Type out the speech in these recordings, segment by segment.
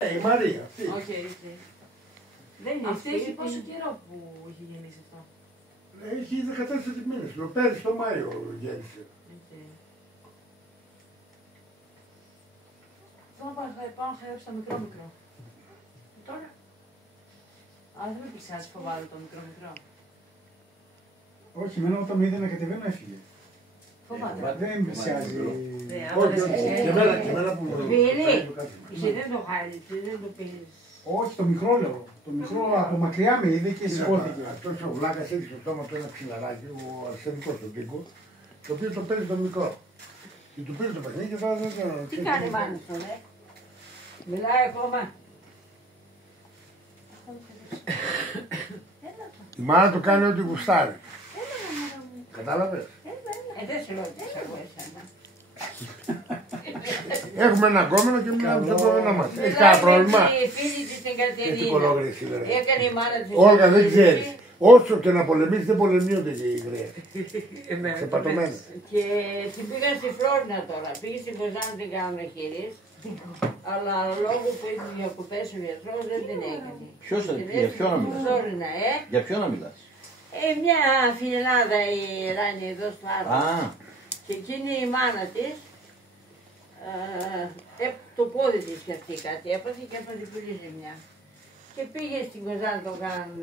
Η Μαρία. Δεν είναι αυτή έχει πόσο καιρό που έχει γεννήσει αυτό. Έχει 14 μήνες. Πέρυσι το Μάιο γέννησε. Θέλω να πάω να χαϊρέψω το μικρό. Τώρα. Αλλά δεν με πλησιάζει φοβάται το μικρό. Όχι, εμένα όταν με είδε να κατεβαίνω έφυγε. Φοβάται. Δεν πλησιάζει. Όχι, και εμένα που μου Φίλοι, εσύ δεν το χάρισες, δεν το πήρες. Όχι, το μικρό λέω. Το μικρό από μακριά με είδε και σηκώθηκε. Αυτός ο Βλάκας έχει στο στόμα του ένα ψιλαράκι, ο Αρσενικός του τύπου, το οποίο το παίζει το μικρό. Και του πήρε το παιχνίδι και τώρα δεν το... Τι κάνει μάνα στο μιλάει ακόμα. Η μάνα του κάνει ό,τι γουστάρει. Κατάλαβες. Δεν σε ρωτήσα εγώ εσένα. Έχουμε ένα κόμμα και μιλάμε στο πρόβλημα μας. Έχει κανένα πρόβλημα. Η φίλη της στην Κατερίνα. Έκανε η μάνα της. Όλγα, δεν ξέρεις. Όσο και να πολεμήσεις δεν πολεμιούνται και οι γραίες. Ξεπατωμένοι. Και την πήγαν στη Φλόρινα τώρα. Πήγε στην Κοζάνη την κάνουμε χειρής. Αλλά λόγω που είχε διακοπές ο γιατρός δεν την έκανε. Για ποιο να μιλάς. Για ποιο να μιλάς. Μια φιλενάδα η Ράνη εδώ στο Άρβο. Και εκείνη η μάνα της, το πόδι της και αυτή κάτι έπαθε και έπαθε πολύ ζημιά. Και πήγε στην Κοζάνη το κάνουν,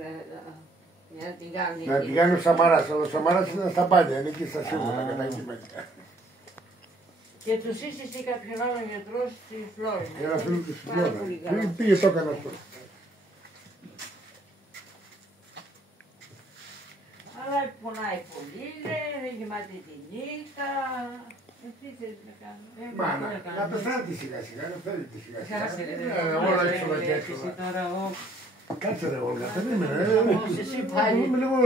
να την κάνουν. Να την κάνει ο Σαμαράς, αλλά ο Σαμαράς ήταν στα μπάνια, είναι εκεί στα σίγουρα καταγγείμενα. Και του σύστησε κάποιον άλλον γιατρό στη Φλόρινα. Ένα φίλο του στη Φλόρινα. Πήγε το έκανε αυτό. Αλλά πονάει πολύ, δεν κοιμάται τη νύχτα. Τι θέλεις να κάνω. Μάνα, να πεθάνει τη σιγά σιγά, να φέρει τη σιγά σιγά. Όλα έξω και έξω. Κάτσε ρε Όλγα, περίμενε. Εσύ πάλι.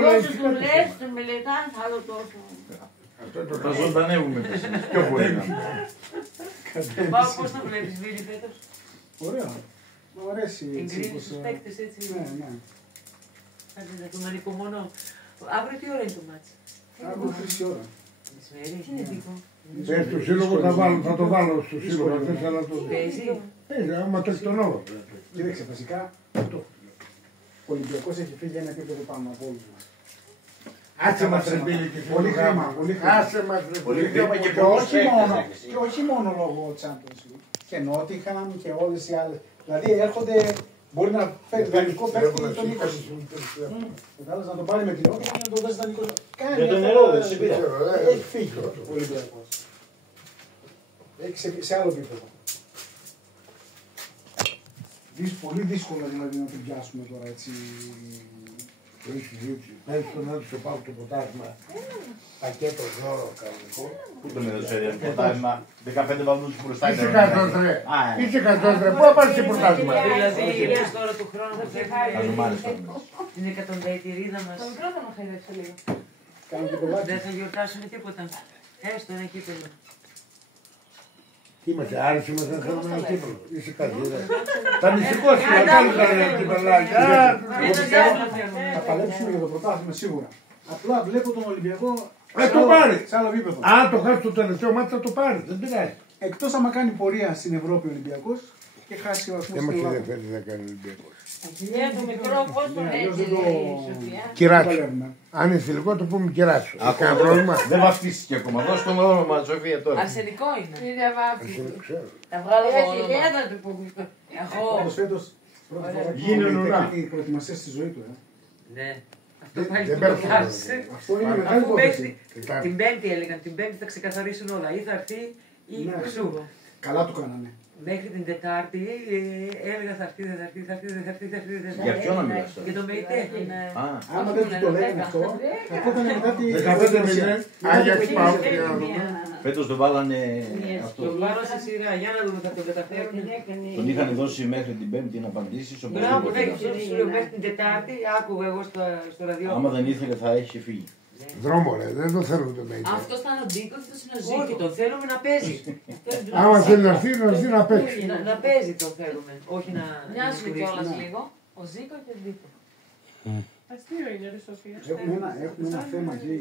Τόσους του λες, του μελετάνε, άλλο τόσο. Θα ζωντανεύουμε πιο πολύ. Πάω πώς θα βλέπεις Βίλη φέτος. Ωραία. Μου αρέσει. Εγκρίνεις τους παίκτες έτσι. Ναι. Άντε να τον ανυπομονώ. Αύριο τι ώρα είναι το μάτς. Αύριο 3 ώρα. Μεσημέρι. Τι είναι δικό. Πες στο σύλλογο θα το βάλω στο σύλλογο. Παίζει. Παίζει, άμα τρέχει τον όρο. Κοίταξε, βασικά ο Ολυμπιακός έχει φύγει ένα επίπεδο πάνω από όλους μας. Άσε μας ρε Μπίλη και πολύ χρήμα. Άσε μας ρε Πολύ χρήμα και Και όχι μόνο λόγω Champions League. Και Νότιχαμ και όλες οι άλλες. Δηλαδή έρχονται, μπορεί να φέρει δανεικό παίκτη τον 20. Κατάλαβες να το πάρει με την Νότιχαμ και να το δώσει δανεικό. Για το νερό δεν σε πήρα. Έχει φύγει ο Ολυμπιακός. Έχει σε άλλο επίπεδο. Πολύ δύσκολο δηλαδή να την πιάσουμε τώρα έτσι. Έχει συζήτηση. Πες στον άλλο σου πάω το ποτάσμα. Πακέτο δώρο κανονικό. Πού το έδωσε το ποτάσμα, 15 βαθμούς μπροστά. Είσαι κατός ρε. Είσαι κατός ρε. Πού θα πάρεις το ποτάσμα. Δηλαδή ήρθες τώρα του χρόνου που θα Χαζομάριστα. την εκατονταετηρίδα μας. Το μικρό θα μου χαϊδέψω λίγο. Δεν θα γιορτάσουμε τίποτα. Έστω ένα κύπελο. Τι είμαστε, άρεσε μας να θέλουμε ένα κύπελο. Είσαι καλή ρε. Θα μη σηκώσει να κάνεις ένα κύπελάκι. Θα παλέψουμε για το πρωτάθλημα σίγουρα. Απλά βλέπω τον Ολυμπιακό το πάρει. σε άλλο επίπεδο. Αν το χάσει το τελευταίο μάτι θα το πάρει. Δεν πειράζει. Εκτός άμα κάνει πορεία στην Ευρώπη ο Ολυμπιακός και χάσει ο Δεν αθλητής μας στην Ελλάδα. ενδιαφέρει να κάνει Ολυμπιακός. Για το μικρό πώς τον έτσι λέει η Σοφία. Κυράτσου. Αν είναι θηλυκό το πούμε κυράτσου. Έχει κανένα πρόβλημα. Δεν βαφτίστηκε ακόμα. Δώσ' το όνομα Σοφία τώρα. Αρσενικό είναι. Είναι βάφη. Ξέρω. Θα βγάλω εγώ να του πούμε. Εγώ. Πάντως φέτος πρώτη φορά Γίνε ουρά. έχει προετοιμασία στη ζωή του. Ναι. Αυτό πάλι Δεν που το πέφτει. χάσε. Αυτό είναι μεγάλη Αφού υπόθεση. παίξει. Την Πέμπτη έλεγαν, την Πέμπτη θα ξεκαθαρίσουν όλα. Ή θα έρθει ή Ναι. ξού. Καλά του κάνανε. Μέχρι την Τετάρτη έλεγα θα έρθει, δεν θα έρθει, θα έρθει, δεν θα έρθει, δεν θα έρθει, δεν θα έρθει. Για ποιο να μιλάς τώρα. Για το ΜΕΙΤΕ. Άμα δεν του το λέγανε αυτό, θα κόβανε μετά τη 15 μήνες. Άγιαξ πάω και να δούμε. Φέτος τον βάλανε Το αυτό. βάλω σε σειρά, για να δούμε, θα τον καταφέρουν. Τον είχαν δώσει μέχρι την Πέμπτη να απαντήσει. Μπράβο, ναι, σου λέω μέχρι την Τετάρτη, άκουγα εγώ στο ραδιόφωνο. Άμα δεν ήθελε θα έχει φύγει. Δρόμο ρε, δεν το θέλω το μέγιστο. Αυτό ήταν ο Ντίκο, αυτό είναι ο Ζήκη. Τον θέλουμε να παίζει. Άμα θέλει να έρθει να παίξει. Να παίζει τον θέλουμε. Όχι να. Μοιάζουν κιόλας λίγο. Ο Ζήκο και ο Ντίκο. Αστείο είναι, ρε Σοφία. Έχουμε ένα θέμα εκεί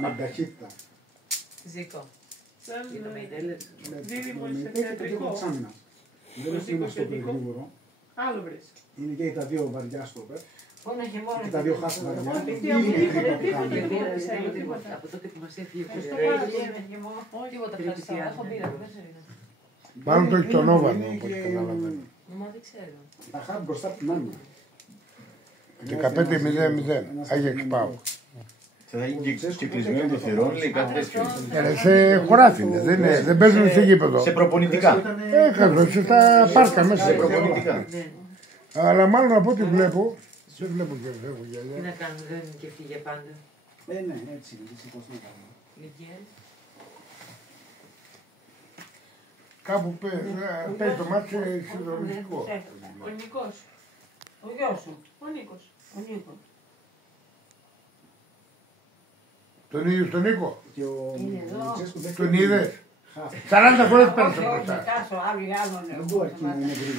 με την ταχύτητα. Ζήκο. Σαν Και το ΜΕΙΤΕ. δίδυμο Με το σε θεατρικό. της άμυνας. Δεν έχουμε ένα στο γρήγορο. Άλλο βρες. Είναι και τα δύο βαριά στόπερ. Πού να έχει μόνο Και τα δύο χάφη βαριά. Όχι, Ή τίποτα, είναι τίποτα, τρύπα που τίποτα, κάνει. τίποτα. Ξέρω, τίποτα. Από τότε που μας έφυγε η Στο Φεραίρα. πάρκο. Τίποτα ευχαριστώ. Έχω μπύρα, δεν ξέρω. Πάνω το έχει τον Όβανο, Είναι όπως και καταλαβαίνω. Μα δεν ξέρω. τα χάφη μπροστά από την άλλη. 15-0-0. Άγιαξ πάω. Θα γίνει και κλεισμένο το θηρόν, λέει κάθε Σε χωράφι είναι, δεν παίζουν σε γήπεδο. Σε προπονητικά. Κάτω, στα πάρκα Σε μέσα. προπονητικά. Αλλά μάλλον από ό,τι βλέπω, δεν βλέπω και δεν έχω Τι γυαλιά. να κάνουμε, δεν είναι και φύγε πάντα. Ναι, έτσι είναι. έτσι πώς να κάνουμε. Λυγιές. Κάπου παίζει το μάτι συνδρομητικό. Ο Νικός. Ο γιος σου, Ο Νίκος. ο Νίκος. Τον ίδιο τον Νίκο, Και ο Είναι εδώ. Λουτσέσκου δεν τον είδες. χάφη. 40 φορές Όχι, πέρασε όχι, μπροστά. Τάσο, άλλοι άλλον Δεν μπορεί να είναι γρήγορο.